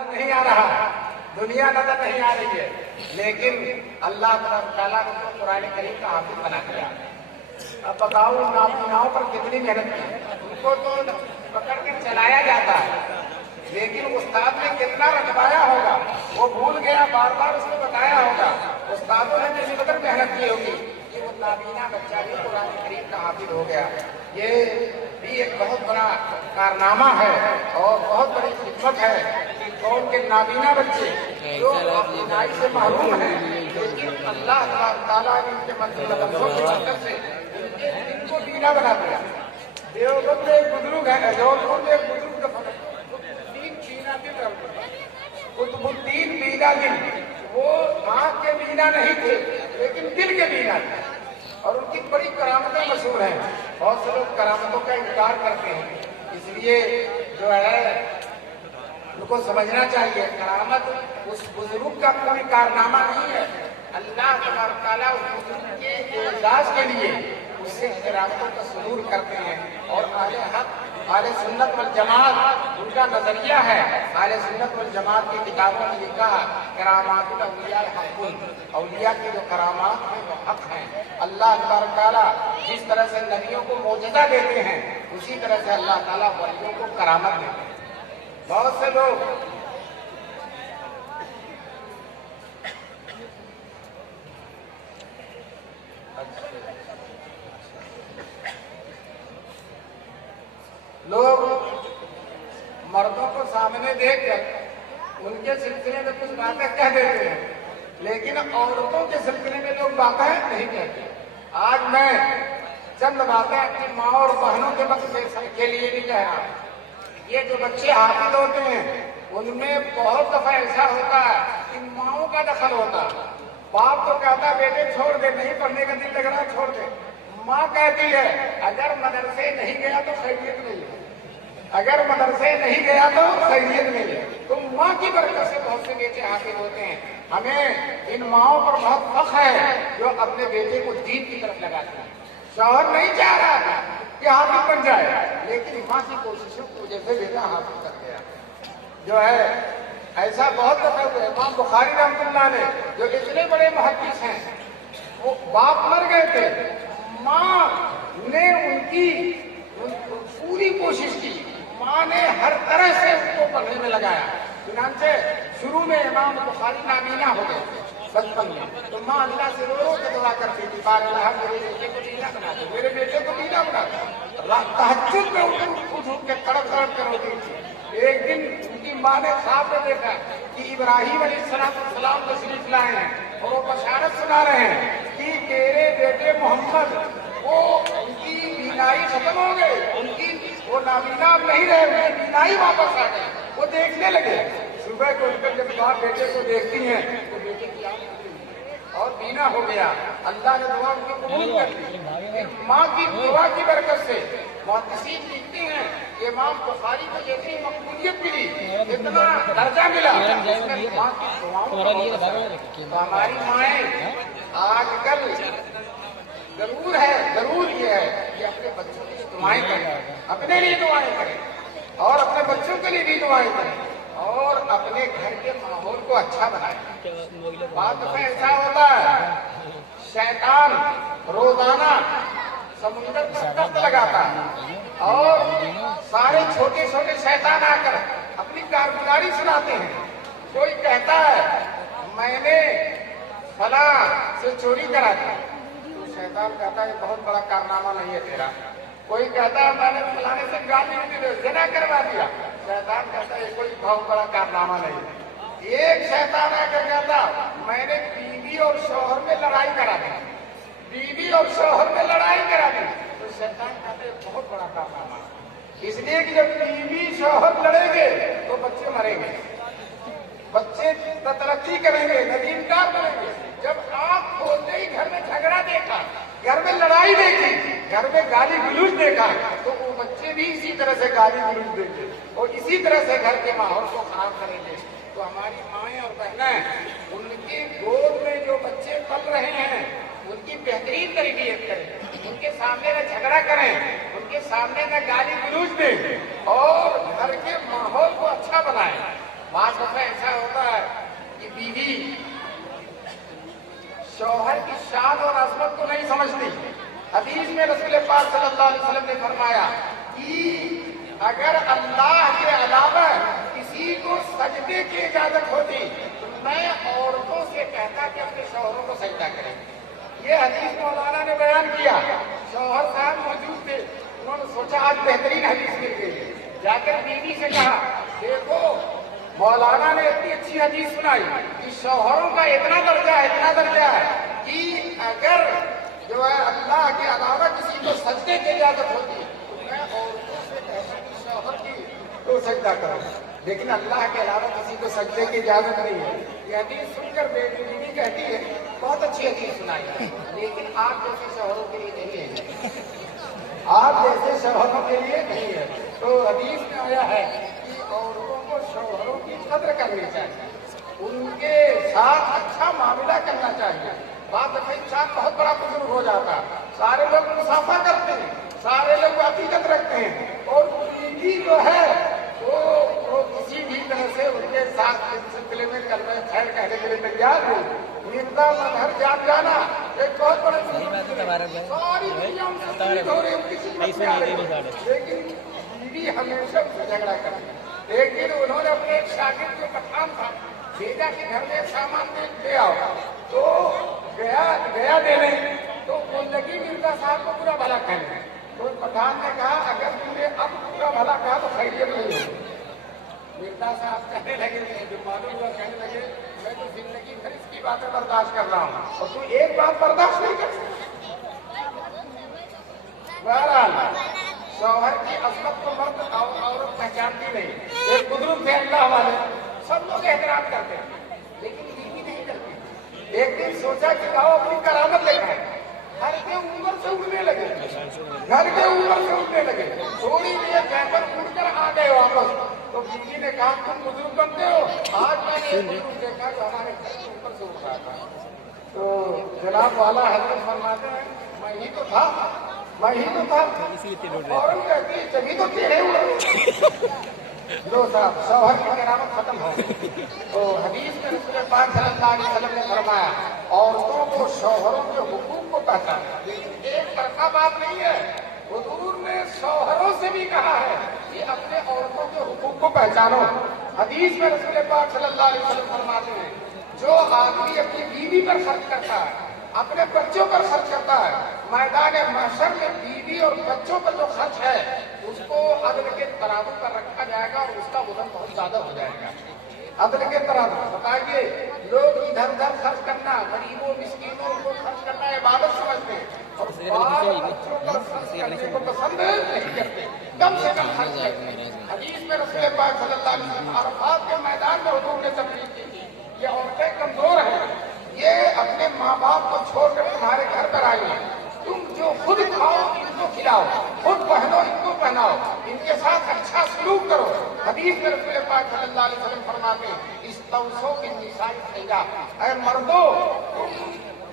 نظر نہیں آ رہا، دنیا نظر نہیں آ رہی ہے، لیکن اللہ تعالیٰ نے تو قرآن کریم کا حافظ بنا دیا۔ اب بتاؤ نابیناؤں پر کتنی محنت کی، ان کو تو پکڑ کے چلایا جاتا ہے، لیکن استاد نے کتنا رٹوایا ہوگا، وہ بھول گیا، بار بار اس کو بتایا ہوگا، استادوں نے کسی قدر محنت کی ہوگی کہ وہ نابینا بچہ بھی قرآن کریم کا حافظ ہو گیا۔ یہ بھی ایک بہت بڑا کارنامہ ہے اور بہت بڑی خدمت ہے کہ قوم کے نابینا بچے جو بینائی سے محروم ہیں، لیکن اللہ تعالیٰ نے ان کے مدرسوں کی برکت سے ان کو بینا بنا دیا۔ دیوبند میں ایک بزرگ ہے، دیوبند میں ایک بزرگ قطب الدین بینا دل، وہ آنکھ کے بینا نہیں تھے لیکن دل کے بینا تھے، اور ان کی بڑی کرامتیں مشہور ہیں۔ بہت سے لوگ کرامتوں کا انکار کرتے ہیں، اس لیے جو ہے ان کو سمجھنا چاہیے کرامت اس بزرگ کا کوئی کارنامہ نہیں ہے، اللہ تبارک تعالیٰ اس بزرگ کے اعزاز کے لیے اس سے کرامتوں کا صدور کرتے ہیں۔ اور اہل حق اہل سنت والجماعت ان کا نظریہ ہے، اہل سنت والجماعت کی کتابوں میں لکھا ہے کرامات الاولیاء حق، اولیاء کی جو کرامات ہیں وہ حق ہیں۔ اللہ تبارک تعالیٰ جس طرح سے نبیوں کو معجزہ دیتے ہیں، اسی طرح سے اللہ تعالیٰ ولیوں کو کرامت دیتے ہیں۔ بہت سے لوگ مردوں کو سامنے دیکھ کر ان کے سلسلے میں کچھ باتیں کہہ دیتے ہیں، لیکن عورتوں کے سلسلے میں لوگ باتیں نہیں کہتے۔ آج میں چند باتیں اپنی ماں اور بہنوں کے وقت کے لیے نہیں کہہ رہا۔ یہ جو بچے حافظ ہوتے ہیں ان میں بہت دفعہ ایسا ہوتا ہے کہ ماؤں کا دخل ہوتا ہے۔ باپ تو کہتا ہے بیٹے چھوڑ دے، نہیں پڑھنے کا دل لگ رہا چھوڑ دے، ماں کہتی ہے اگر مدرسے نہیں گیا تو خیریت نہیں ہے، اگر مدرسے نہیں گیا تو خیریت نہیں ہے۔ تو ماں کی برکت سے بہت سے بیٹے حافظ ہوتے ہیں۔ ہمیں ان ماؤں پر بہت فخر ہے جو اپنے بیٹے کو دین کی طرف لگاتے ہیں۔ شوہر نہیں چاہ رہا تھا کہ حافظ بن جائے، لیکن ماں کی کوششوں کی وجہ سے بیٹا حافظ کر گیا۔ جو ہے ایسا بہت دفعہ ہوا۔ امام بخاری رحمۃ اللہ علیہ جو اتنے بڑے محدث ہیں، وہ باپ مر گئے تھے، ماں نے ان کی پوری کوشش کی، ماں نے ہر طرح سے اس کو پڑھنے میں لگایا۔ چنانچہ شروع میں امام بخاری نابینا ہو گئے بچپن میں، تو ماں اللہ سے رو رو کے دعا کرتی تھی، بار اللہ میرے بیٹے کو بینا بنا دو، میرے بیٹے کو بینا بنا دو۔ تہجد میں اٹھ کے تڑپ تڑپ کر روتی تھی۔ ایک دن ان کی ماں نے خواب میں دیکھا کہ ابراہیم علیہ السلام تشریف لائے ہیں اور وہ بشارت سنا رہے ہیں کہ تیرے بیٹے محمد وہ ان کی بینائی ختم ہو گئی، ان کی وہ نابینا اب نہیں رہے، ان کی بینائی واپس آ گئی۔ وہ دیکھنے لگے، صبح کو اٹھ کر جب ماں بیٹے کو دیکھتی ہیں تو بیٹے کی آنکھ کھلی اور بینا ہو گیا۔ اللہ نے دعا ان کی قبول کر لی۔ ماں کی دعا کی برکت سے محدثین لکھتے ہیں کہ امام بخاری کو جیسی مقبولیت ملی، اتنا درجہ ملا، اس میں ماں کی دعاؤں کا تو ہماری مائیں آج کل ضرور یہ ہے کہ اپنے بچوں کے لیے دعائیں کریں، اپنے لیے دعائیں کریں اور اپنے بچوں کے لیے بھی دعائیں کریں اور اپنے گھر کے ماحول کو اچھا بنائیں۔ بات میں ایسا ہوتا ہے شیطان روزانہ سمندر پر تخت لگاتا ہے اور سارے چھوٹے چھوٹے شیطان آ کر اپنی کارگزاری سناتے ہیں۔ کوئی کہتا ہے میں نے فلاں سے چوری کرا دی، تو شیطان کہتا ہے یہ بہت بڑا کارنامہ نہیں ہے تیرا۔ کوئی کہتا ہے میں نے فلانے سے گالی زنا کروا دیا، شیطان کہتا ہے یہ کوئی بہت بڑا کارنامہ نہیں ہے۔ ایک شیطان آ کر کہتا میں نے بیوی اور شوہر میں لڑائی کرا دی، بیوی اور شوہر میں لڑائی کرا دی، تو شیطان کہتا ہے بہت بڑا کارنامہ ہے۔ اس لیے کہ جب بیوی شوہر لڑیں گے تو بچے مریں گے، بچے ترقی کریں گے، ندیم کار کریں گے۔ جب آپ کھولتے ہی گھر میں جھگڑا دیکھا، گھر میں لڑائی دیکھی، گھر میں گالی گلوچ دیکھا، تو وہ بچے بھی اسی طرح سے گالی گلوچ دیں گے اور اسی طرح سے گھر کے ماحول کو خراب کریں گے۔ تو ہماری مائیں اور بہنیں ان کی گود میں جو بچے پل رہے ہیں ان کی بہترین تربیت کریں، ان کے سامنے نہ جھگڑا کریں، ان کے سامنے نہ گالی گلوچ دیں اور گھر کے ماحول کو اچھا بنائیں۔ بعض دفعہ ایسا ہوتا ہے کہ بیوی شوہر کی شان اور عظمت کو نہیں سمجھتی. حدیث میں رسول پاک صلی اللہ علیہ وسلم نے فرمایا کہ اگر اللہ کے علاوہ کسی کو سجدے کی اجازت ہوتی تو میں عورتوں سے کہتا کہ اپنے شوہروں کو سجدہ کریں. یہ حدیث مولانا نے بیان کیا. شوہر صاحب موجود تھے, انہوں نے سوچا آج بہترین حدیث مل گئی. جا کر بیوی سے کہا دیکھو مولانا نے اتنی اچھی حدیث سنائی کہ شوہروں کا اتنا درجہ ہے کہ اگر جو ہے اللہ کے علاوہ کسی کو سجدے کی اجازت ہوتی تو میں عورتوں سے کہتا کہ شوہر کی تو سجدہ کرو, لیکن اللہ کے علاوہ کسی کو سجدے کی اجازت نہیں ہے. یہ حدیث سن کر بیوی کہتی ہے بہت اچھی حدیث سنائی ہے, لیکن آپ جیسے شوہروں کے لیے نہیں ہے, آپ جیسے شوہروں کے لیے نہیں ہے. تو حدیث میں آیا ہے کہ عورتوں کو شوہروں کی قدر کرنی چاہیے, ان کے ساتھ اچھا معاملہ کرنا چاہیے. بات دفعہ انسان بہت بڑا بزرگ ہو جاتا ہے, سارے لوگ مسافہ کرتے ہیں, سارے لوگ عقیدت رکھتے ہیں, اور بیوی جو ہے وہ کسی بھی طرح سے ان کے ساتھ اس سلسلے میں کلمہ خیر کہنے کے لیے تیار ہو. مردا مظہر جان جانا ایک بہت بڑا ساری دنیا ان سے پوری ہو رہی, ان کی خدمت میں آ رہی ہے, لیکن بیوی ہمیشہ اس سے جھگڑا کرتی. ایک دن انہوں نے اپنے ایک شاگرد جو پٹھان تھا بھیجا کہ گھر میں سامان لے آؤ, تو گیا دینے تو وہ لگی مرزا صاحب کو برا بھلا کہنے. تو پٹھان نے کہا اگر تم نے اب برا بھلا کہا تو خیریت نہیں ہوگی. مرزا صاحب کہنے لگے, جو معلوم ہوا کہنے لگے میں تو زندگی بھر اس کی باتیں برداشت کر رہا ہوں اور تو ایک بات برداشت نہیں کر سکتا. بہرحال شوہر کی عظمت کو مرد عورت پہچانتی نہیں. ایک بزرگ تھے اللہ والے, سب لوگ احترام کرتے ہیں لیکن بیوی نہیں کرتی. ایک دن سوچا کہ لاؤ اپنی کرامت دکھائیں. گھر کے اوپر سے اڑنے لگے, تھوڑی دیر جیسے اڑ کر آ گئے واپس. تو بیوی نے کہا تم بزرگ بنتے ہو, آج میں نے ایک بزرگ دیکھا جو ہمارے گھر کے اوپر سے اڑ رہا تھا. تو جناب والا حضرت فرماتے ہیں میں ہی تو تھا, فوراً کہتی ہے جبھی تو تیرے اڑ لو صاحب, شوہر کی کرامت ختم ہو گئی. تو حدیث میں رسول پاک صلی اللہ علیہ وسلم نے فرمایا عورتوں کو شوہروں کے حقوق کو پہچانا. لیکن ایک طرفہ بات نہیں ہے, حضور نے شوہروں سے بھی کہا ہے کہ اپنے عورتوں کے حقوق کو پہچانو. حدیث میں رسول پاک صلی اللہ علیہ وسلم فرماتے ہیں جو آدمی اپنی بیوی پر خرچ کرتا ہے, اپنے بچوں پر خرچ کرتا ہے, میدان محشر میں بیوی اور بچوں پر جو خرچ ہے اس کو عدل کے ترازو پر رکھا جائے گا اور اس کا وزن بہت زیادہ ہو جائے گا. عدل کے ترازو بتائیے, لوگ ادھر ادھر خرچ کرنا, غریبوں مسکینوں کو خرچ کرنا عبادت سمجھتے ہیں اور بال بچوں پر خرچ کرنے کو پسند نہیں کرتے, کم سے کم خرچ کرتے ہیں. حدیث میں رسول پاک صلی اللہ علیہ وسلم عرفات کے میدان میں حضور نے تقریر کی تھی یہ عورتیں کمزور ہیں, یہ اپنے ماں باپ کو چھوڑ کر تمہارے گھر پر آئی ہیں, تم جو خود کھاؤ ان کو کھلاؤ, خود پہنو ان کو پہناؤ, ان کے ساتھ اچھا سلوک کرو. حدیث میں رسول پاک صلی اللہ علیہ وسلم فرماتے ہیں استوصوا بالنساء خیرا, اے مردوں تم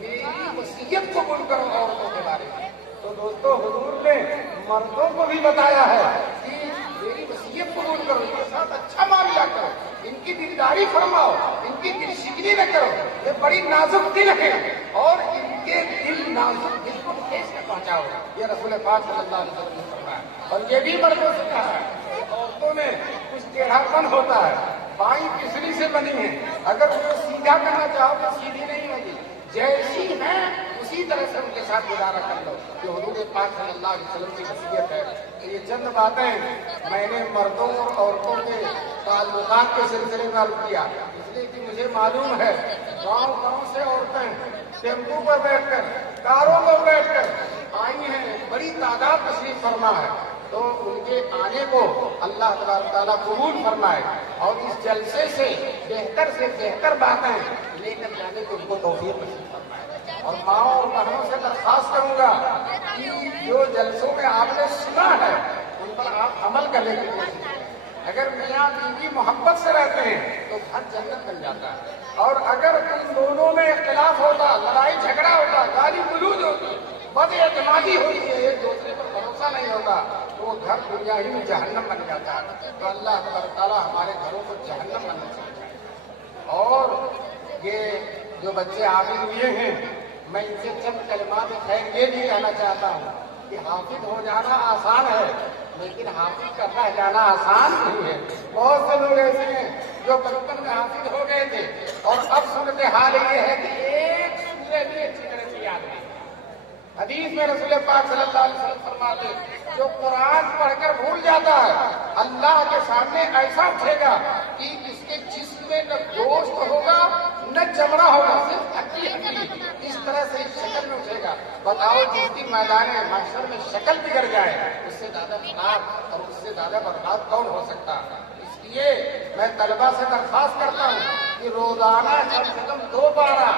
میری وصیت قبول کرو عورتوں کے بارے میں. تو دوستو حضور نے مردوں کو بھی بتایا ہے کہ میری وصیت قبول کرو, ان کے ساتھ اچھا معاملہ کرو, ان کی دلداری فرماؤ, ان کی دل شکنی نہ کرو, یہ بڑی نازک دل ہے اور ان کے دل نازک دل کو ٹھیس نہ پہنچاؤ. یہ رسول پاک صلی اللہ علیہ وسلم نے فرمایا. اور یہ بھی مردوں سے کہا ہے کہ عورتوں میں کچھ ٹیڑھا پن ہوتا ہے, بائیں پسلی سے بنی ہے, اگر ان کو سیدھا کرنا چاہو تو سیدھی نہیں ہوگی, جیسی ہیں اسی طرح سے ان کے ساتھ گزارا کر لو. جو حضور پاک صلی اللہ علیہ وسلم کی وصیت ہے. یہ چند باتیں میں نے مردوں اور عورتوں کے تعلقات کے سلسلے میں عرض کیا, اس لیے کہ مجھے معلوم ہے گاؤں سے عورتیں ٹیمپو پر بیٹھ کر, کاروں پر بیٹھ کر آئی ہیں, بڑی تعداد تشریف فرما ہے. تو ان کے آنے کو اللہ تبارک تعالیٰ قبول فرمائے اور اس جلسے سے بہتر باتیں لے کر جانے کو ان کو توفیق نصیب فرمائے. اور ماؤں اور بہنوں سے درخواست کروں گا کہ جو جلسوں میں آپ نے سنا ہے ان پر آپ عمل کرنے کی کوشش کریں. اگر میاں بیوی محبت سے رہتے ہیں تو گھر جنت بن جاتا ہے, اور اگر ان دونوں میں اختلاف ہوتا, لڑائی جھگڑا ہوتا, گالی گلوج ہوتی, بد اعتمادی ہوتی ہے, ایک دوسرے پر بھروسہ نہیں ہوتا, تو وہ گھر دنیا ہی میں جہنم بن جاتا ہے. تو اللہ تبارک تعالیٰ ہمارے گھروں کو جہنم بننا چاہتا ہے. اور یہ جو بچے عامل ہوئے ہیں میں ان سے چند کلمات خیر یہ بھی کہنا چاہتا ہوں کہ حافظ ہو جانا آسان ہے لیکن حافظ کا رہ جانا آسان نہیں ہے. بہت سے لوگ ایسے ہیں جو بچپن میں حافظ ہو گئے تھے اور اب صورتحال یہ ہے کہ ایک سورہ بھی اچھی طرح سے یاد نہیں. حدیث میں رسول پاک صلی اللہ علیہ وسلم فرماتے جو قرآن پڑھ کر بھول جاتا ہے اللہ کے سامنے ایسا اٹھے گا کہ اس کے جسم میں نہ گوشت ہوگا نہ چمڑا ہوگا, صرف ہڈی ہڈی اس طرح سے اس شکل میں اٹھے گا. بتاؤ جس کی میدان محشر میں شکل بگڑ جائے اس سے زیادہ خراب اور اس سے زیادہ برباد کون ہو سکتا. اس لیے میں طلبا سے درخواست کرتا ہوں کہ روزانہ کم سے کم 2 پارہ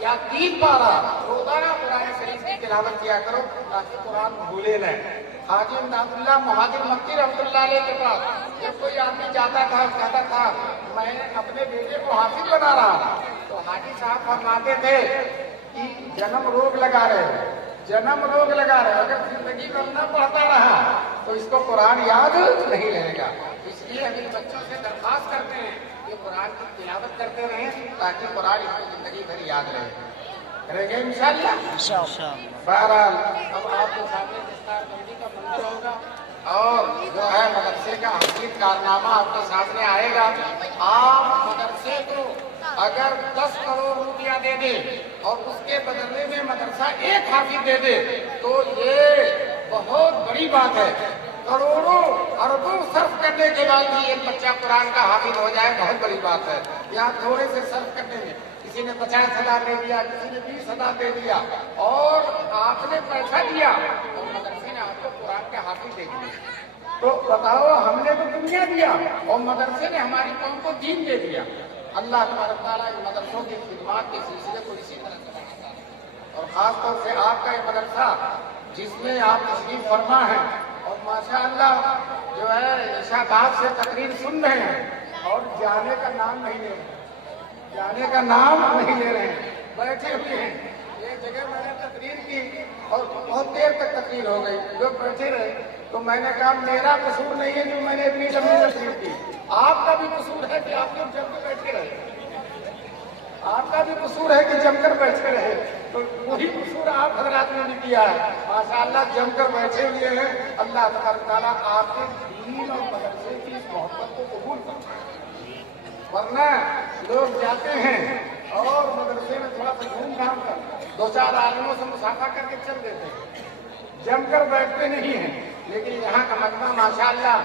یا 3 پارہ روزانہ قرآن شریف کی تلاوت کیا کرو تاکہ قرآن بھولے نہ. حاجی امداد اللہ مہاجر مکی رحمۃ اللہ علیہ کے پاس جب کوئی آدمی جاتا تھا کہتا تھا میں اپنے بیٹے کو حافظ بنا رہا تو حاجی صاحب فرماتے تھے کہ جنم روگ لگا رہے اگر زندگی میں نہ پڑھتا رہا تو اس کو قرآن یاد نہیں رہے گا. اس لیے ہم ان بچوں سے درخواست کرتے ہیں کہ قرآن کی تلاوت کرتے رہیں تاکہ قرآن اس کو زندگی بھر یاد رہے گا انشاءاللہ. بہرحال اب آپ کے سامنے دستار بندی کا منظر ہوگا اور جو ہے مدرسے کا حقیقی کارنامہ آپ کے سامنے آئے گا. آپ مدرسے کو اگر 10 کروڑ روپیہ دے دے اور اس کے بدلے میں مدرسہ ایک حافظ دے دے تو یہ بہت بڑی بات ہے. کروڑوں اربوں صرف کرنے کے بعد بھی ایک بچہ قرآن کا حافظ ہو جائے بہت بڑی بات ہے. یہاں تھوڑے سے صرف کرنے میں کسی نے 50,000 دے دیا, کسی نے 20,000 دے دیا اور آپ نے پیسہ دیا اور مدرسے نے آپ کو قرآن کا حافظ دے دیا. تو بتاؤ ہم نے تو دنیا دیا اور مدرسے نے ہماری قوم کو دین دے دیا. اللہ تبارک تعالیٰ ان مدرسوں کی خدمات کے سلسلے کو اسی طرح سے بڑھاتا ہے. اور خاص طور سے آپ کا یہ مدرسہ جس میں آپ تشریف فرما ہیں اور ماشاءاللہ جو ہے ارشادات سے تقریر سن رہے ہیں اور جانے کا نام نہیں لے رہے ہیں, بیٹھے ہوئے ہیں. ایک جگہ میں نے تقریر کی اور بہت دیر تک تقریر ہو گئی, لوگ بیٹھے رہے تو میں نے کہا میرا قصور نہیں ہے جو میں نے اتنی لمبی تقریر کی, آپ کا بھی قصور ہے کہ آپ لوگ جم کے بیٹھے رہے, آپ کا بھی قصور ہے کہ جم کر بیٹھے رہے. تو وہی قصور آپ حضرات نے بھی کیا ہے. ماشاءاللہ جم کر بیٹھے ہوئے ہیں. اللہ تبارک تعالیٰ آپ کے دین اور مدرسے کی اس محبت کو قبول کرتا ہے. ورنہ لوگ جاتے ہیں اور مدرسے میں تھوڑا سا گھوم گھام کر 2-4 عالموں سے مسافہ کر کے چل دیتے ہیں, جم کر بیٹھتے نہیں ہیں. لیکن یہاں کا مجمع ماشاءاللہ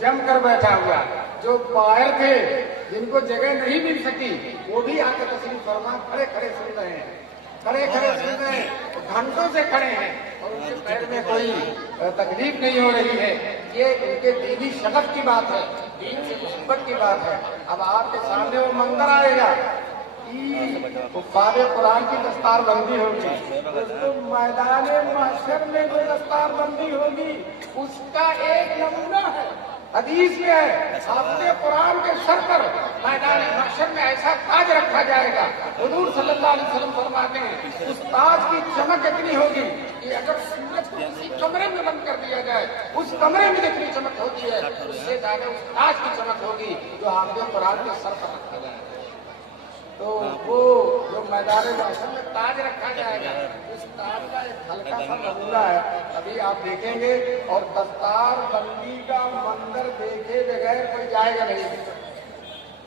جم کر بیٹھا ہوا. جو باہر تھے جن کو جگہ نہیں مل سکی وہ بھی آ کر تشریف فرما کھڑے سن رہے ہیں, گھنٹوں سے کھڑے ہیں اور ان کے پیر میں کوئی تکلیف نہیں ہو رہی ہے. یہ ان کے دینی شغف کی بات ہے, دین سے محبت کی بات ہے. اب آپ کے سامنے وہ منظر آئے گا کہ حفاظ قرآن کی دستار بندی ہوگی, تو میدان محشر میں جو دستار بندی ہوگی اس کا ایک نمونہ ہے. حدیث میں ہے اپنے قرآن کے سر پر میدان محشر میں ایسا تاج رکھا جائے گا. حضور صلی اللہ علیہ وسلم فرماتے ہیں اس تاج کی چمک اتنی ہوگی کہ اگر سورج کو کسی کمرے میں بند کر دیا جائے اس کمرے میں جتنی چمک ہوتی ہے اس سے زیادہ اس تاج کی چمک ہوگی جو حافظ قرآن کے سر پر رکھا جائے گا. تو وہ جو میدان محشر میں تاج رکھا جائے گا اس تاج کا ایک ہلکا سا نمونہ ہے, ابھی آپ دیکھیں گے. اور دستار بندی کا منظر دیکھے بغیر کوئی جائے گا نہیں.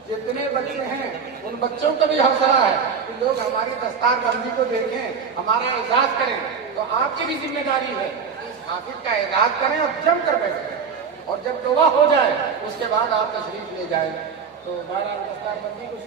جتنے بچے ہیں ان بچوں کا بھی حوصلہ ہے کہ لوگ ہماری دستار بندی کو دیکھیں, ہمارا اعزاز کریں. تو آپ کی بھی ذمہ داری ہے کہ اس حافظ کا اعزاز کریں اور جم کر بیٹھیں, اور جب دعا ہو جائے اس کے بعد آپ تشریف لے جائیں. تو 12 دستار بندی کو